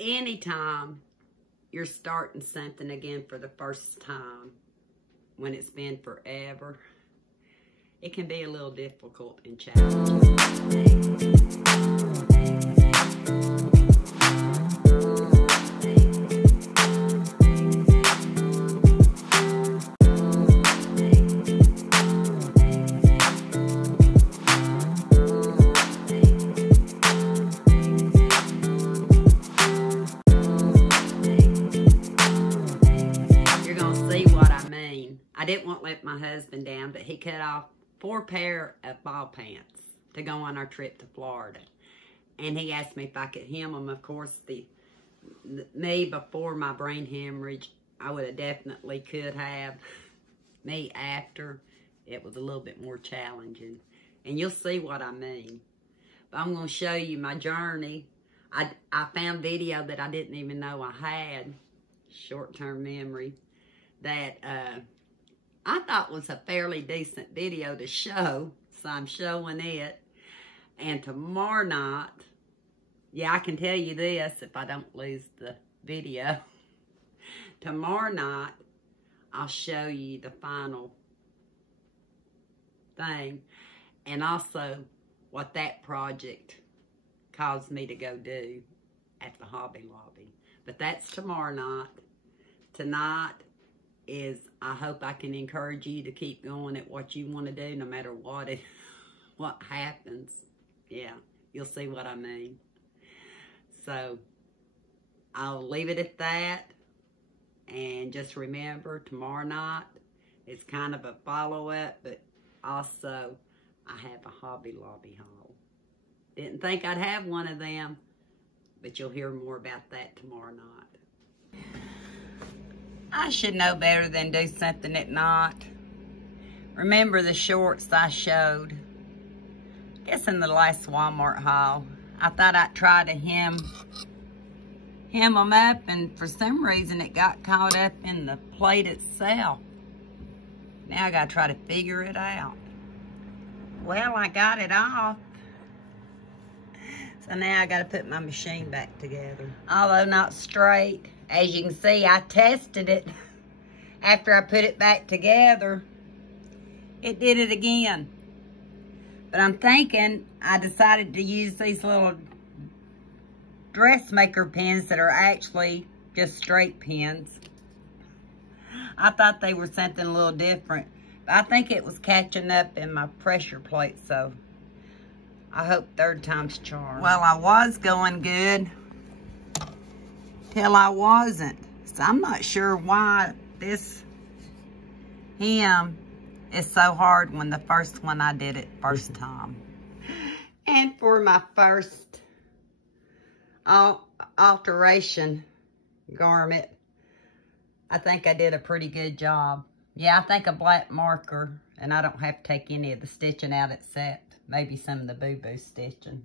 anytime you're starting something again for the first time, when it's been forever, it can be a little difficult and challenging. I didn't want to let my husband down, but he cut off 4 pair of ball pants to go on our trip to Florida. And he asked me if I could hem them. Of course, me before my brain hemorrhage, I would have definitely could have. Me after, it was a little bit more challenging. And you'll see what I mean. But I'm going to show you my journey. I found video that I didn't even know I had, short-term memory, that I thought was a fairly decent video to show, so I'm showing it. And tomorrow night, yeah, I can tell you this if I don't lose the video. Tomorrow night, I'll show you the final thing, and also what that project caused me to go do at the Hobby Lobby. But that's tomorrow night. Tonight is, I hope I can encourage you to keep going at what you want to do, no matter what happens. Yeah, you'll see what I mean. So, I'll leave it at that. And just remember, tomorrow night is kind of a follow-up, but also, I have a Hobby Lobby haul. Didn't think I'd have one of them, but you'll hear more about that tomorrow night. I should know better than do something at night. Remember the shorts I showed? I guess in the last Walmart haul. I thought I'd try to hem them up, and for some reason it got caught up in the plate itself. Now I gotta try to figure it out. Well, I got it off. So now I gotta put my machine back together. Although not straight. As you can see, I tested it. After I put it back together, it did it again. But I'm thinking I decided to use these little dressmaker pins that are actually just straight pins. I thought they were something a little different. But I think it was catching up in my pressure plate, so I hope third time's charm. Well, I was going good till I wasn't. So I'm not sure why this hem is so hard when the first one I did it first time. And for my first alteration garment, I think I did a pretty good job. Yeah, I think a black marker, and I don't have to take any of the stitching out except maybe some of the boo-boo stitching.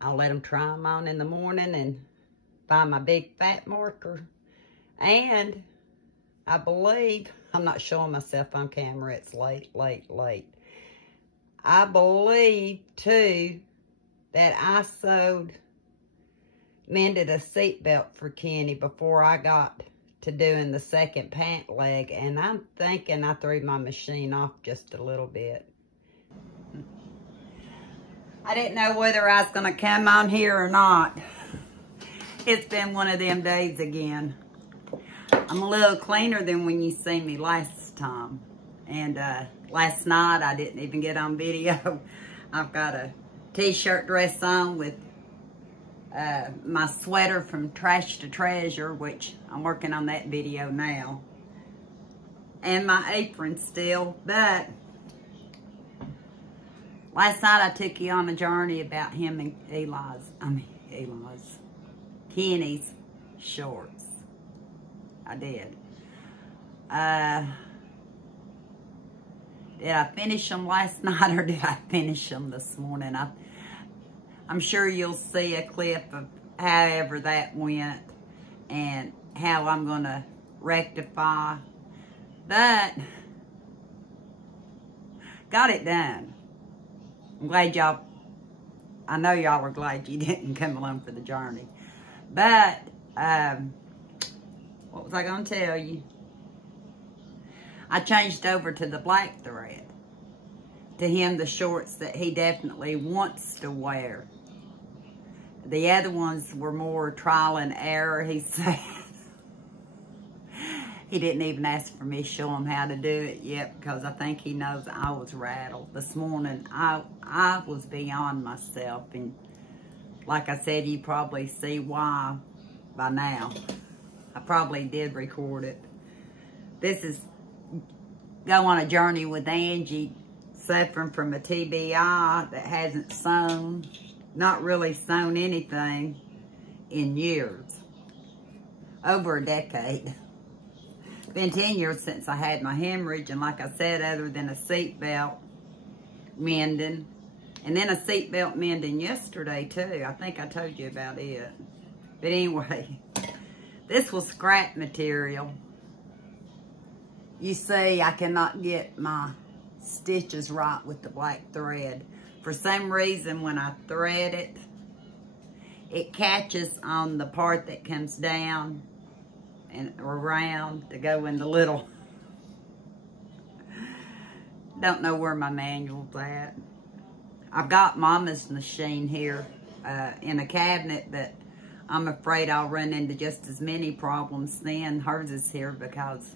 I'll let them try them on in the morning and find my big fat marker. And I believe, I'm not showing myself on camera, it's late. I believe, too, that I mended a seatbelt for Kenny before I got to doing the second pant leg. And I'm thinking I threw my machine off just a little bit. I didn't know whether I was going to come on here or not. It's been one of them days again. I'm a little cleaner than when you seen me last time. And last night I didn't even get on video. I've got a t-shirt dress on with my sweater from Trash to Treasure, which I'm working on that video now. And my apron still, but last night I took you on a journey about him and Kenny's shorts. I did. Did I finish them last night or did I finish them this morning? I'm sure you'll see a clip of however that went and how I'm going to rectify. But got it done. I'm glad y'all I know y'all are glad you didn't come along for the journey. But, what was I going to tell you? I changed over to the black thread. To him, the shorts that he definitely wants to wear. The other ones were more trial and error, he said. He didn't even ask for me to show him how to do it yet because I think he knows I was rattled. This morning, I was beyond myself. And like I said, you probably see why by now. I probably did record it. This is Go on a Journey with Angie, suffering from a TBI that hasn't sewn, not really sewn anything in years. Over a decade. Been 10 years since I had my hemorrhage, and like I said, other than a seatbelt mending, and then a seatbelt mending yesterday too. I think I told you about it. But anyway, this was scrap material. You see, I cannot get my stitches right with the black thread. For some reason, when I thread it, it catches on the part that comes down and around to go in the little. Don't know where my manual's at. I've got Mama's machine here in a cabinet, but I'm afraid I'll run into just as many problems then. Hers is here because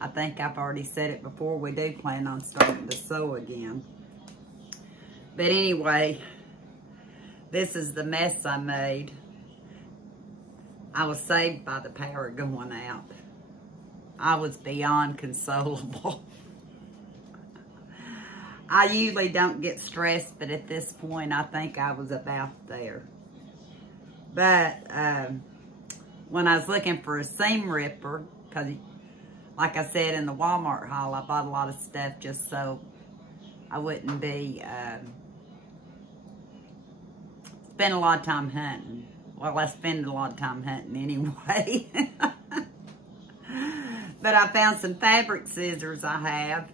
I think I've already said it before, we do plan on starting to sew again. But anyway, this is the mess I made. I was saved by the power going out. I was beyond consolable. I usually don't get stressed, but at this point, I think I was about there. But when I was looking for a seam ripper, because like I said in the Walmart haul, I bought a lot of stuff just so I wouldn't be spend a lot of time hunting. Well, I spend a lot of time hunting anyway. But I found some fabric scissors I have.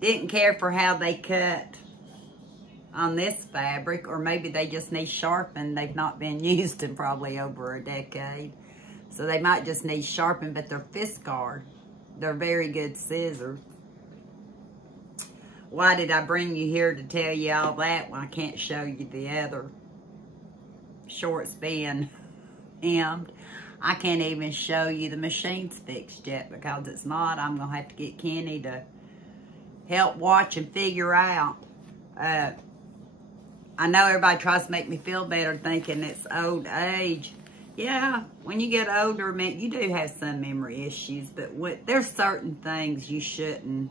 Didn't care for how they cut on this fabric, or maybe they just need sharpened. They've not been used in probably over a decade. So they might just need sharpened, but they're Fiskars. They're very good scissors. Why did I bring you here to tell you all that when I can't show you the other shorts being hemmed? I can't even show you the machine's fixed yet because it's not. I'm going to have to get Kenny to help watch and figure out. I know everybody tries to make me feel better thinking it's old age. Yeah, when you get older, man, you do have some memory issues, but there's certain things you shouldn't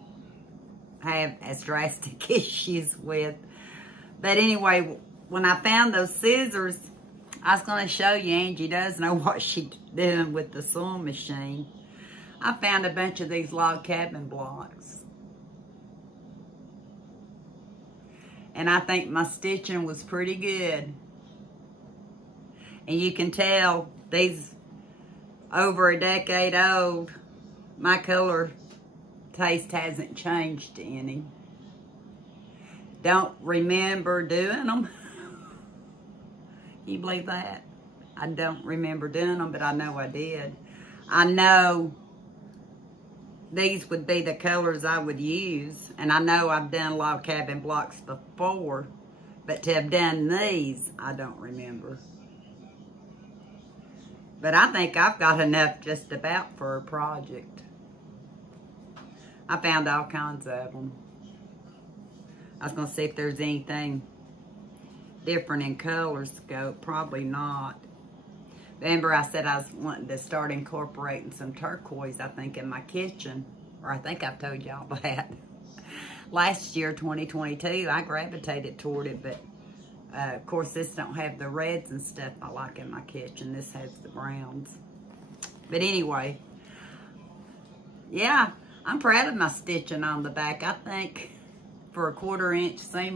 have as drastic issues with. But anyway, when I found those scissors, I was going to show you. Angie does know what she's doing with the sewing machine. I found a bunch of these log cabin blocks. And I think my stitching was pretty good. And you can tell these over a decade old. My color taste hasn't changed any. Don't remember doing them. You believe that? I don't remember doing them, but I know I did. I know these would be the colors I would use. And I know I've done log cabin blocks before, but to have done these, I don't remember. But I think I've got enough just about for a project. I found all kinds of them. I was going to see if there's anything different in color scope. Probably not. Remember I said I was wanting to start incorporating some turquoise, I think, in my kitchen. Or I think I've told y'all that. Last year, 2022, I gravitated toward it, but of course, this don't have the reds and stuff I like in my kitchen. This has the browns. But anyway, yeah, I'm proud of my stitching on the back. I think for a 1/4 inch seam,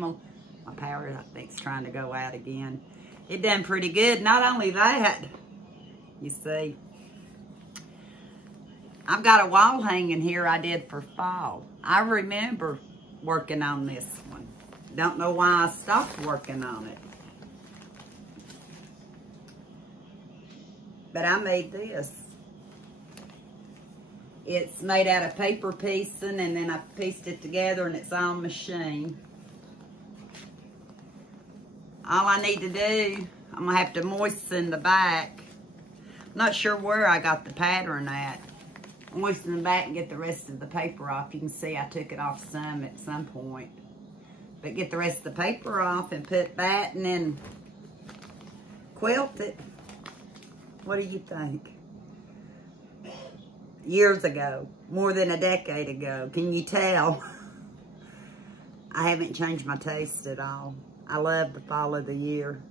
my power, I think, is trying to go out again. It done pretty good. Not only that, you see, I've got a wall hanging here I did for fall. I remember working on this one. Don't know why I stopped working on it. But I made this. It's made out of paper piecing, and then I pieced it together, and it's on machine. All I need to do, I'm going to have to moisten the back. I'm not sure where I got the pattern at. Moisten the back and get the rest of the paper off. You can see I took it off some at some point. But get the rest of the paper off and put that, and then quilt it. What do you think? Years ago, more than a decade ago. Can you tell? I haven't changed my taste at all. I love the fall of the year.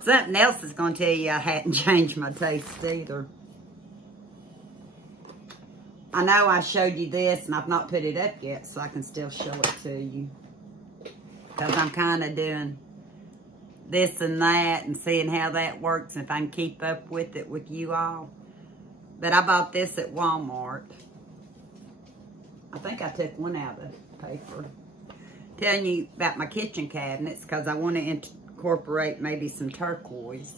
Something else is going to tell you I hadn't changed my taste either. I know I showed you this and I've not put it up yet, so I can still show it to you. Because I'm kind of doing this and that and seeing how that works, and if I can keep up with it with you all. But I bought this at Walmart. I think I took one out of the paper. Telling you about my kitchen cabinets because I want to incorporate maybe some turquoise.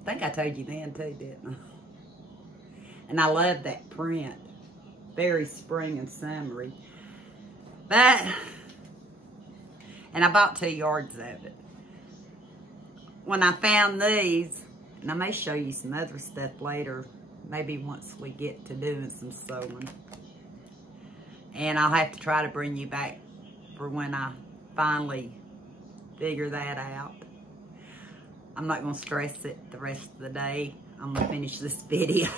I think I told you then too, didn't I? And I love that print. Very spring and summery. But, and I bought 2 yards of it. When I found these, and I may show you some other stuff later, maybe once we get to doing some sewing. And I'll have to try to bring you back for when I finally figure that out. I'm not going to stress it the rest of the day. I'm going to finish this video.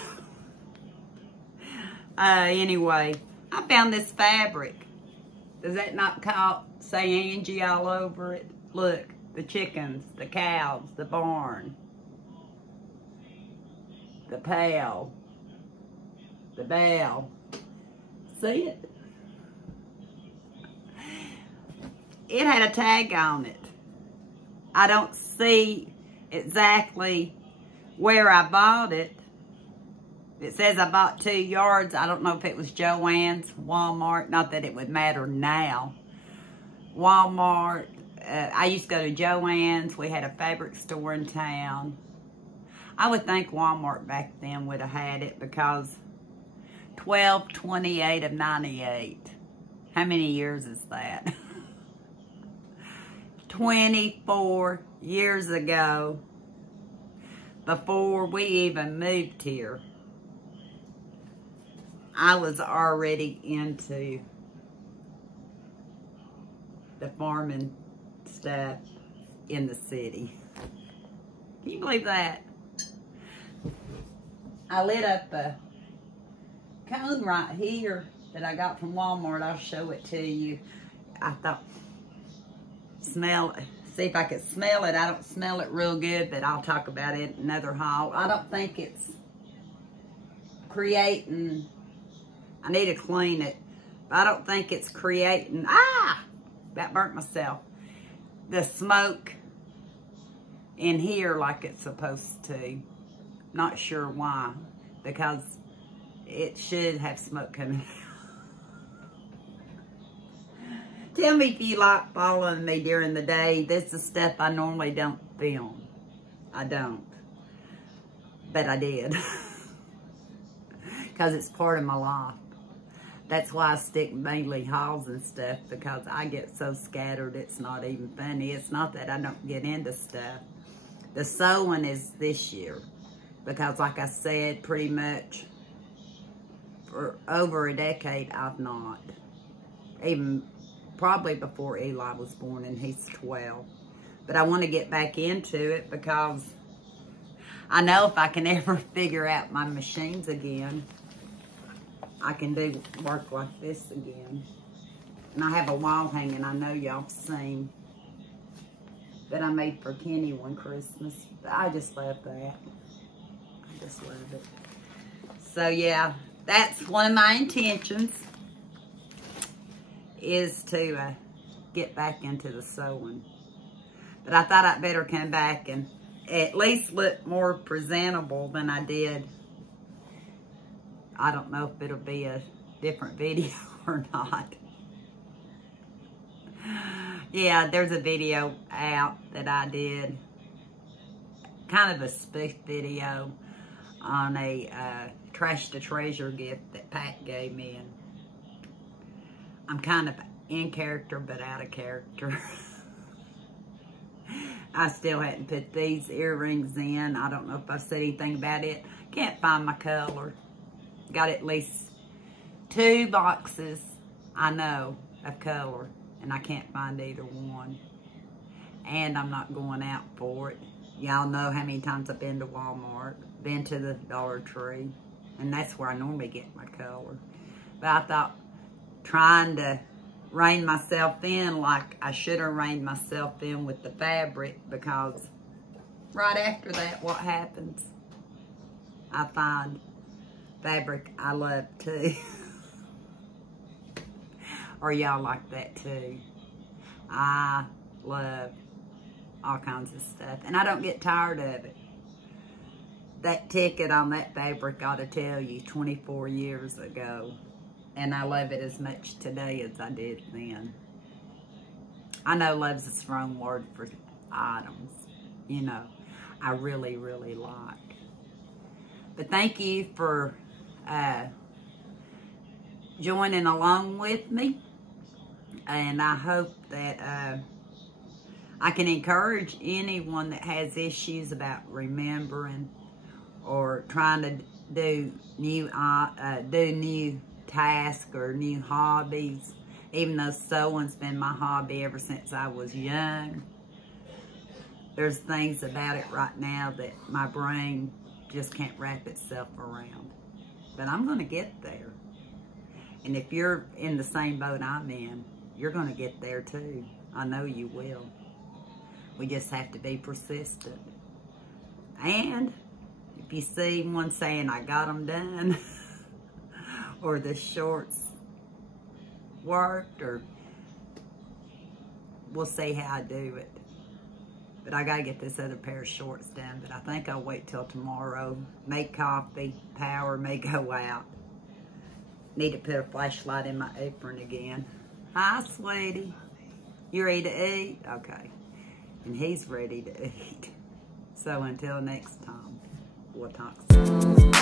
Anyway, I found this fabric. Does that not say Angie all over it? Look, the chickens, the cows, the barn, the pail, the bell. See it? It had a tag on it. I don't see exactly where I bought it. It says I bought 2 yards. I don't know if it was Joann's, Walmart. Not that it would matter now. Walmart. I used to go to Joann's. We had a fabric store in town. I would think Walmart back then would have had it because 12/28 of 98. How many years is that? 24 years ago, before we even moved here, I was already into the farming stuff in the city. Can you believe that? I lit up a cone right here that I got from Walmart. I'll show it to you. I thought, smell it. See if I could smell it. I don't smell it real good, but I'll talk about it in another haul. I don't think it's creating, I need to clean it. I don't think it's creating, that burnt myself. The smoke in here like it's supposed to. Not sure why, because it should have smoke coming out. Tell me if you like following me during the day. This is stuff I normally don't film. I don't. But I did. Because it's part of my life. That's why I stick mainly hauls and stuff, because I get so scattered it's not even funny. It's not that I don't get into stuff. The sewing is this year. Because like I said, pretty much for over a decade I've not. Even probably before Eli was born, and he's 12. But I want to get back into it because I know if I can ever figure out my machines again, I can do work like this again. And I have a wall hanging I know y'all seen that I made for Kenny one Christmas. I just love that. I just love it. So yeah, that's one of my intentions, is to get back into the sewing. But I thought I'd better come back and at least look more presentable than I did. I don't know if it'll be a different video or not. Yeah, there's a video out that I did, kind of a spoof video on a Trash to Treasure gift that Pat gave me, and I'm kind of in character but out of character. I still hadn't put these earrings in. I don't know if I've said anything about it. Can't find my color. Got at least 2 boxes, I know, of color, and I can't find either one. And I'm not going out for it. Y'all know how many times I've been to Walmart, been to the Dollar Tree, and that's where I normally get my color. But I thought, trying to rein myself in like I should have reined myself in with the fabric, because right after that, what happens? I find fabric I love too. Or y'all like that too. I love all kinds of stuff, and I don't get tired of it. That ticket on that fabric ought to tell you 24 years ago, and I love it as much today as I did then. I know love's a strong word for items, you know, I really, really like. But thank you for joining along with me, and I hope that I can encourage anyone that has issues about remembering or trying to do new tasks or new hobbies. Even though sewing's been my hobby ever since I was young, there's things about it right now that my brain just can't wrap itself around. But I'm going to get there. And if you're in the same boat I'm in, you're going to get there too. I know you will. We just have to be persistent. And if you see one saying, I got them done, or the shorts worked, or we'll see how I do it. But I gotta get this other pair of shorts done, but I think I'll wait till tomorrow. Make coffee, power may go out. Need to put a flashlight in my apron again. Hi, sweetie. You ready to eat? Okay. And he's ready to eat. So until next time, we'll talk soon.